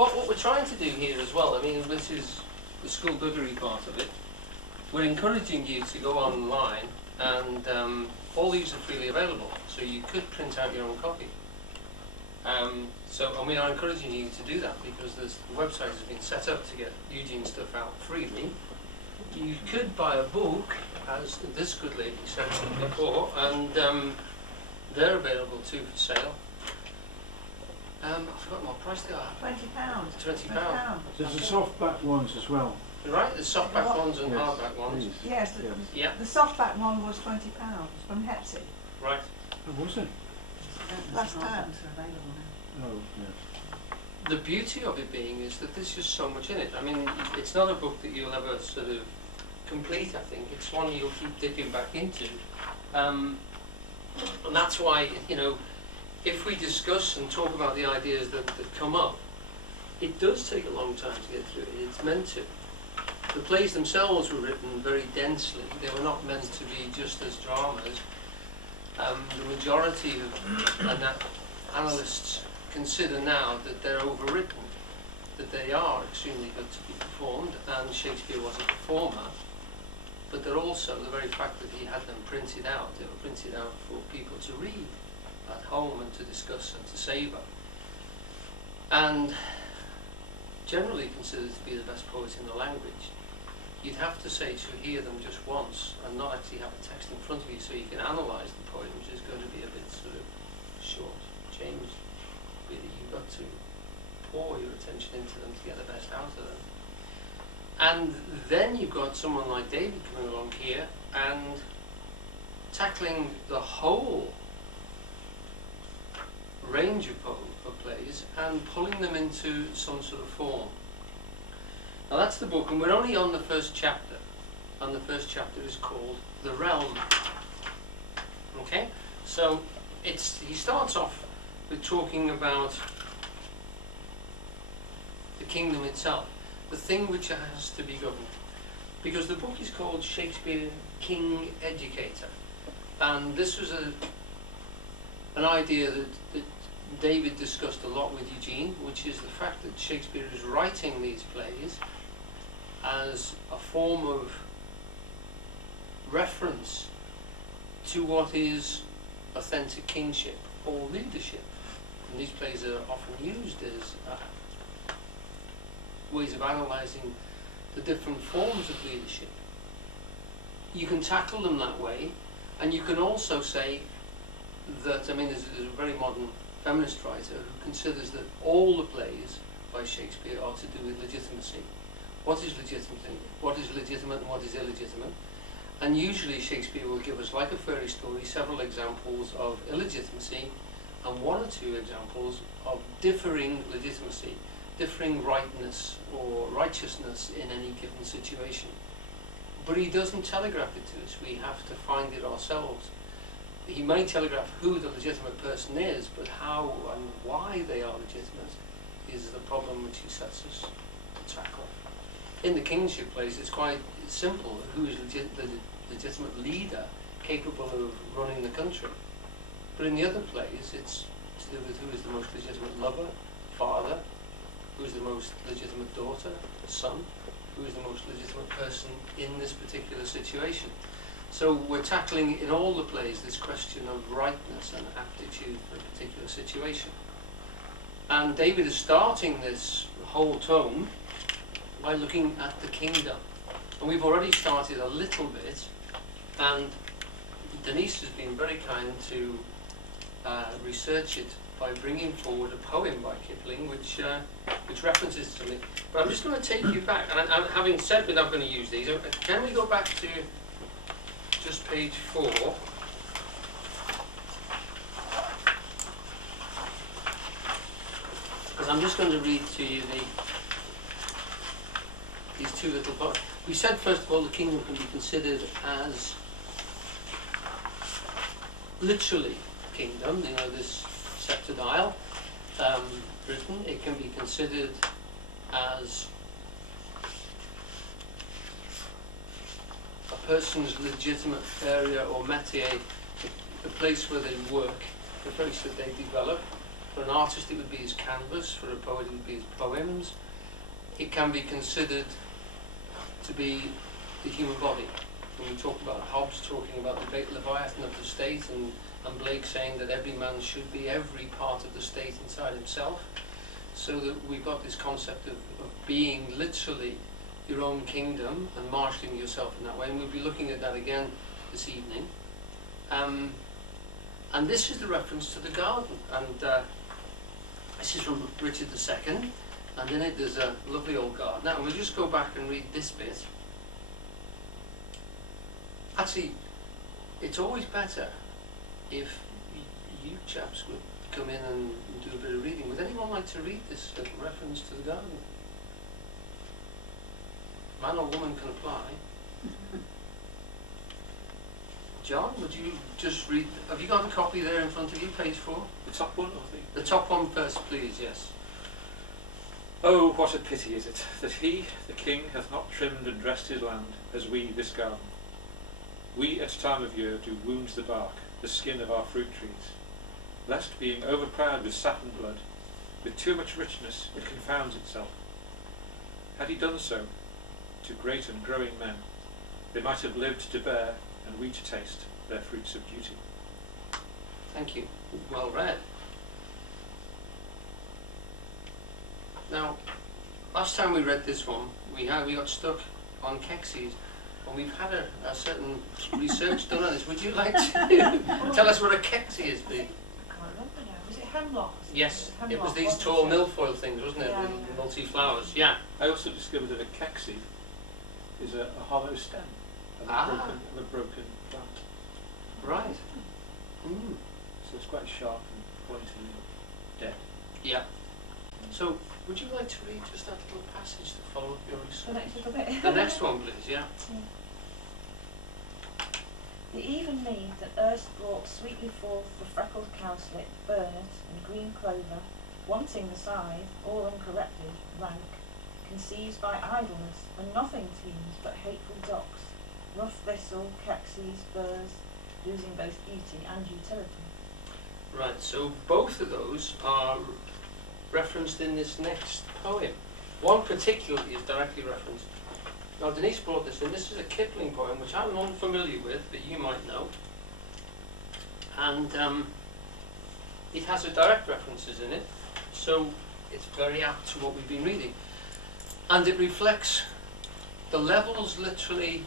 what we're trying to do here as well, I mean, this is the skullduggery part of it. We're encouraging you to go online, and all these are freely available, so you could print out your own copy. And we are encouraging you to do that, because the website has been set up to get Eugene's stuff out freely. You could buy a book, as this good lady said before, and they're available too for sale. I've forgotten what price they are. £20. £20. There's the softback ones as well. Right, the softback ones and Yes, hardback ones. please. Yes, Yeah. the softback one was £20 from Hepsi Right. Oh, was it? last time. Oh, yes. The beauty of it being is that there's just so much in it. I mean, it's not a book that you'll ever sort of complete, I think. It's one you'll keep dipping back into. And that's why, you know, if we discuss and talk about the ideas that come up, it does take a long time to get through it. It's meant to. The plays themselves were written very densely. They were not meant to be just as dramas. The majority of analysts consider now that they're overwritten, that they are extremely good to be performed, and Shakespeare was a performer, but they're also the very fact that he had them printed out. They were printed out for people to read at home and to discuss and to savour. And generally considered to be the best poet in the language. You'd have to say to hear them just once and not actually have a text in front of you so you can analyse the poem, which is going to be a bit sort of short, changed. Really, you've got to pour your attention into them to get the best out of them. And then you've got someone like David coming along here and tackling the whole range of plays and pulling them into some sort of form. Now that's the book, and we're only on the first chapter, and the first chapter is called The Realm. Okay, so he starts off with talking about the kingdom itself, the thing which has to be governed, because the book is called Shakespeare King Educator, and this was an idea that David discussed a lot with Eugene, which is the fact that Shakespeare is writing these plays as a form of reference to what is authentic kingship or leadership. And these plays are often used as ways of analysing the different forms of leadership. You can tackle them that way, and you can also say that, I mean, there's a very modern feminist writer who considers that all the plays by Shakespeare are to do with legitimacy. What is legitimate and what is illegitimate? And usually Shakespeare will give us, like a fairy story, several examples of illegitimacy and one or two examples of differing legitimacy, differing rightness or righteousness in any given situation. But he doesn't telegraph it to us. We have to find it ourselves. He may telegraph who the legitimate person is, but how and why they are legitimate is the problem which he sets us to tackle. In the kingship plays, it's quite simple. Who is the legitimate leader capable of running the country? But in the other plays, it's to do with who is the most legitimate lover, father, who is the most legitimate daughter, son, who is the most legitimate person in this particular situation. So we're tackling in all the plays this question of rightness and aptitude for a particular situation. And David is starting this whole tome by looking at the kingdom. And we've already started a little bit, and Denise has been very kind to research it by bringing forward a poem by Kipling which references something. But I'm just going to take you back, and having said we're not going to use these, can we go back to just page 4? Because I'm just going to read to you these two little parts. We said, first of all, the kingdom can be considered as literally kingdom, you know, this sceptred isle, Britain. It can be considered as a person's legitimate area or métier, the place where they work, the place that they develop. For an artist it would be his canvas, for a poet it would be his poems. It can be considered to be the human body. When we talk about Hobbes talking about the great Leviathan of the state, and Blake saying that every man should be every part of the state inside himself, so that we've got this concept of being literally your own kingdom and marshalling yourself in that way, and we'll be looking at that again this evening. And this is the reference to the garden, and this is from Richard II, and in it there's a lovely old garden. Now we'll just go back and read this bit. Actually, it's always better if you chaps would come in and do a bit of reading. Would anyone like to read this little reference to the garden? Man or woman can apply. John, would you just read? Have you got a copy there in front of you, page 4? The top one, or The top one first, please, yes. Oh, what a pity is it, that he, the king, hath not trimmed and dressed his land, as we this garden. We at time of year do wound the bark, the skin of our fruit trees, lest being overproud with sap and blood, with too much richness it confounds itself. Had he done so, to great and growing men, they might have lived to bear, and we to taste, their fruits of beauty. Thank you. Well read. Now, last time we read this one, we got stuck on Kexies, and we've had a certain research done on this. Would you like to tell us what a Kexie is, please? I can't remember now. Was it hemlock? Yes, it was Hemlock, these wasn't tall it? milfoil things, wasn't it? Yeah, With yeah. multi-flowers. Yeah. I also discovered that a kexie is a hollow stem of a broken plant. Right. Mm. So it's quite sharp and pointy and dead. Yeah. So, would you like to read just that little passage to follow up your The research? next little bit. The next one, please, yeah. The even mead that erst brought sweetly forth the freckled cowslip, burnet, and green clover, wanting the scythe, all uncorrected, rank, conceived by idleness, and nothing teems but hateful docks, rough thistle, kexies, burrs, losing both beauty and utility. Right, so both of those are referenced in this next poem. One particularly is directly referenced. Now Denise brought this in. This is a Kipling poem which I'm unfamiliar with, but you might know. And it has a direct references in it, so it's very apt to what we've been reading. And it reflects the levels literally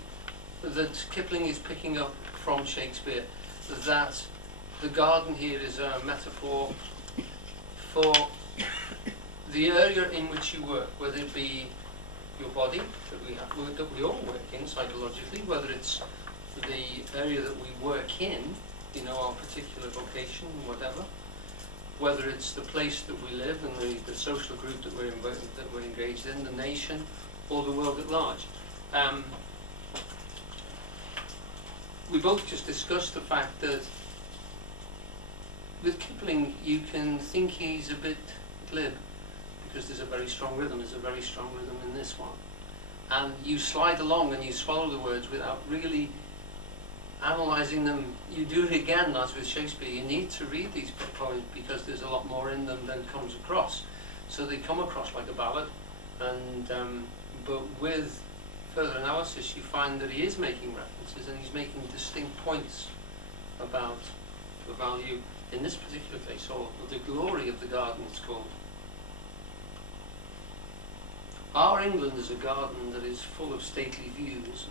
that Kipling is picking up from Shakespeare, that the garden here is a metaphor for the area in which you work, whether it be your body that we all work in psychologically, whether it's the area that we work in, you know, our particular vocation, whatever, whether it's the place that we live and the social group that we're engaged in, the nation, or the world at large. We both just discussed the fact that with Kipling you can think he's a bit glib, because there's a very strong rhythm. There's a very strong rhythm in this one. And you slide along and you swallow the words without really analysing them. You do it again, as with Shakespeare. You need to read these poems because there's a lot more in them than comes across. So they come across like a ballad. And but with further analysis, you find that he is making references and he's making distinct points about the value, in this particular case, or the glory of the garden, it's called. Our England is a garden that is full of stately views.